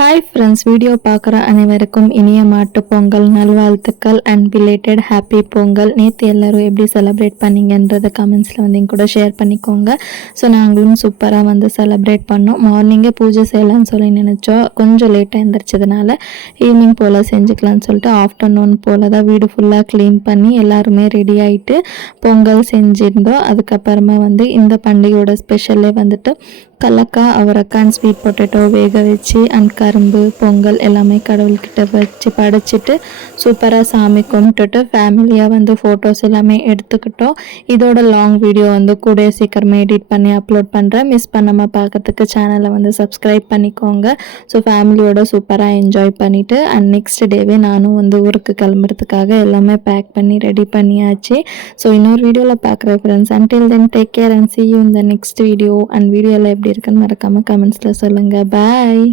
Hi friends, video பார்க்குற அனைவருக்கும் இனிய மாட்டுப் பொங்கல் நல்வாழ்த்துக்கள் அண்ட் பிலேட்டட் ஹாப்பி பொங்கல். நேற்று எல்லோரும் எப்படி செலிப்ரேட் பண்ணீங்கன்றத கமெண்ட்ஸில் வந்து என் கூட ஷேர் பண்ணிக்கோங்க. ஸோ நாங்களும் சூப்பராக வந்து செலிப்ரேட் பண்ணோம். மார்னிங்கே பூஜை செய்யலான்னு சொல்லி நினச்சோம். கொஞ்சம் லேட்டாக எழுந்திரிச்சதுனால ஈவினிங் போல் செஞ்சுக்கலான்னு சொல்லிட்டு ஆஃப்டர்நூன் போல் தான் வீடு ஃபுல்லாக க்ளீன் பண்ணி எல்லாருமே ரெடி ஆகிட்டு பொங்கல் செஞ்சுருந்தோம். அதுக்கப்புறமா வந்து இந்த பண்டிகையோட ஸ்பெஷலே வந்துட்டு கல்லக்காய், அவரைக்காய் அண்ட் ஸ்வீட் பொட்டேட்டோ வேக வச்சு அண்ட் கரும்பு பொங்கல் எல்லாமே கடவுள்கிட்ட வச்சு படைச்சிட்டு சூப்பராக சாமி கும்பிட்டுட்டு ஃபேமிலியாக வந்து ஃபோட்டோஸ் எல்லாமே எடுத்துக்கிட்டோம். இதோட லாங் வீடியோ வந்து கூட சீக்கிரமே எடிட் பண்ணி அப்லோட் பண்ணுறேன். மிஸ் பண்ணாமல் பார்க்கறதுக்கு சேனலை வந்து சப்ஸ்கிரைப் பண்ணிக்கோங்க. ஸோ ஃபேமிலியோட சூப்பராக என்ஜாய் பண்ணிவிட்டு அண்ட் நெக்ஸ்ட் டேவே நானும் வந்து ஊருக்கு கிளம்புறதுக்காக எல்லாமே பேக் பண்ணி ரெடி பண்ணியாச்சு. ஸோ இன்னொரு வீடியோவில் பார்க்குற friends, until then take care and see you in the next video. And வீடியோவில் எப்படி இருக்குன்னு மறக்காமல் கமெண்ட்ஸில் சொல்லுங்கள். பாய்.